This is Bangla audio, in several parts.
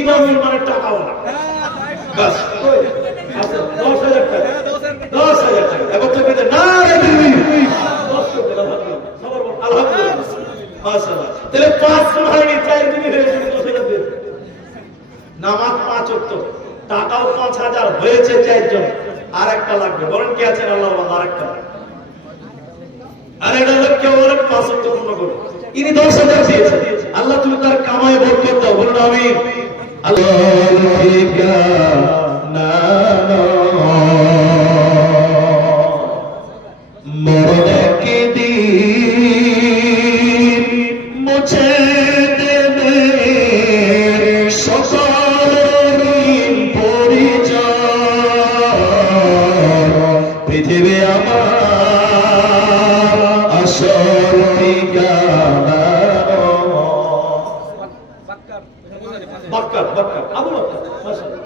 ইমামের মানে টাকাও না, বাস 10,000 টাকা, 10,000 টাকা। এবার তো পেতে না আলহামদুলিল্লাহ, মাশাআল্লাহ। তাহলে 5 জন হয়নি, 4 দিনই হয়েছে, 10,000 দিয়েছে। নামাজ 5 ওয়াক্ত, টাকাও 5,000 হয়েছে 4 জন। আর একটা লাগবে, বলেন কি আছেন আল্লাহ? আর একটা, আর এটা লোক কেউ বলেন 5 ওয়াক্ত পূর্ণ করুন। ইনি 10,000 দিয়েছে। আল্লাহ তুমি তার কামায় বরকত দাও, বলুন আমিন। আল্লাহ মরনে কে দিন মুছে দেবে সকল ঋণ পরিচয়, পৃথিবী আমার আসল ঠিকানা। বক্কর বক্কর আবু বক্কর, মাশাআল্লাহ।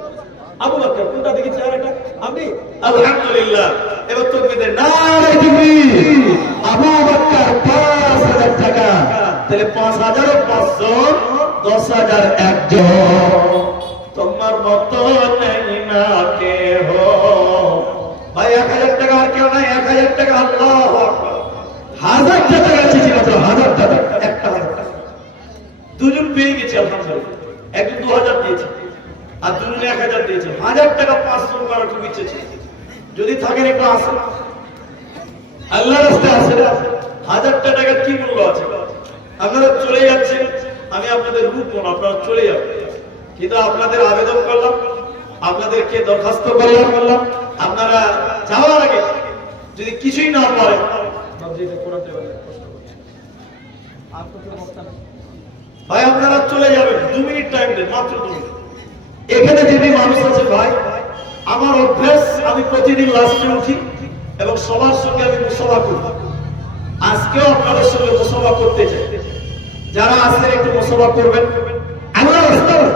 আবু বক্কর কোনটা দেখেছি? আর একটা আপনি, আলহামদুলিল্লাহ। এবার তো কেটে নারে তাকবীর। আবু বক্কর 5,000 টাকা। তাহলে 5,000 ও 500, 10,000 একজন। তোমার মতো নেই না কেহ। ভাই 1,000 টাকা আর কেউ নাই, 1,000 টাকা। আল্লাহু আকবার। 1,000 টাকা আছে, 1,000 টাকা, একটা 1,000 টাকা। দুজন পেয়ে গেছে আলহামদুলিল্লাহ। একজন 2,000 দিয়েছে আর দুজনে 1,000 দিয়েছে। 1,000 টাকা 500 করার খুব ইচ্ছে ছিল। যদি থাকেন একটু আসেন, আল্লাহর রাস্তায় আসেন। 1,000 টাকার কি মূল্য আছে? আপনারা চলে যাচ্ছেন, আমি আপনাদের রুকবো না, আপনারা চলে যাবেন। কিন্তু আপনাদের আবেদন করলাম, আপনাদেরকে দরখাস্ত করলাম, আপনারা যাওয়ার আগে যদি কিছুই না পারেন, ভাই আপনারা চলে যাবেন। 2 মিনিট টাইম দেন, মাত্র 2 মিনিট। এখানে যদি মানুষ আছে ভাই, আমার অভ্যাস, আমি প্রতিদিন লাস্টে উঠি এবং সবার সঙ্গে আমি মুসাফা করি। আজকেও আপনাদের সঙ্গে মুসাফা করতে চাই। যারা আসেন একটু মুসাফা করবেন। আল্লাহ রাস্তায়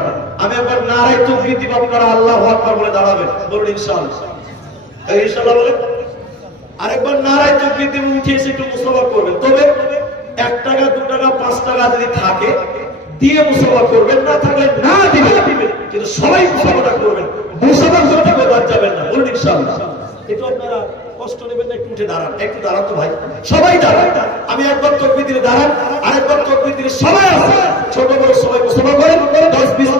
আমি একবার নারায়ে তাকবীর দিব, আপনারা আল্লাহু আকবার বলে দাঁড়াবেন, বলুন ইনশাআল্লাহ। ইনশাআল্লাহ বলেন। আরেকবার নারায়ে তাকবীর দিব, উঠে এসে একটু মুসাফা করবেন। তবে 1 টাকা 2 টাকা 5 টাকা যদি থাকে দিয়ে মুসাফা করবেন, না থাকলে না দিবেন। কিন্তু সবাই মুসাফাটা করবেন, মুসাফা করতে বাদ যাবেন না, বলুন ইনশাআল্লাহ। একটু আপনারা কষ্ট নেবেন না, একটু উঠে দাঁড়ান, একটু দাঁড়ান তো ভাই, সবাই দাঁড়ান। আমি একবার তাকবীর দিলে দাঁড়ান, আরেকবার তাকবীর দিলে সবাই আসেন, ছোট বড় সবাই মুসাফা করেন। 10 20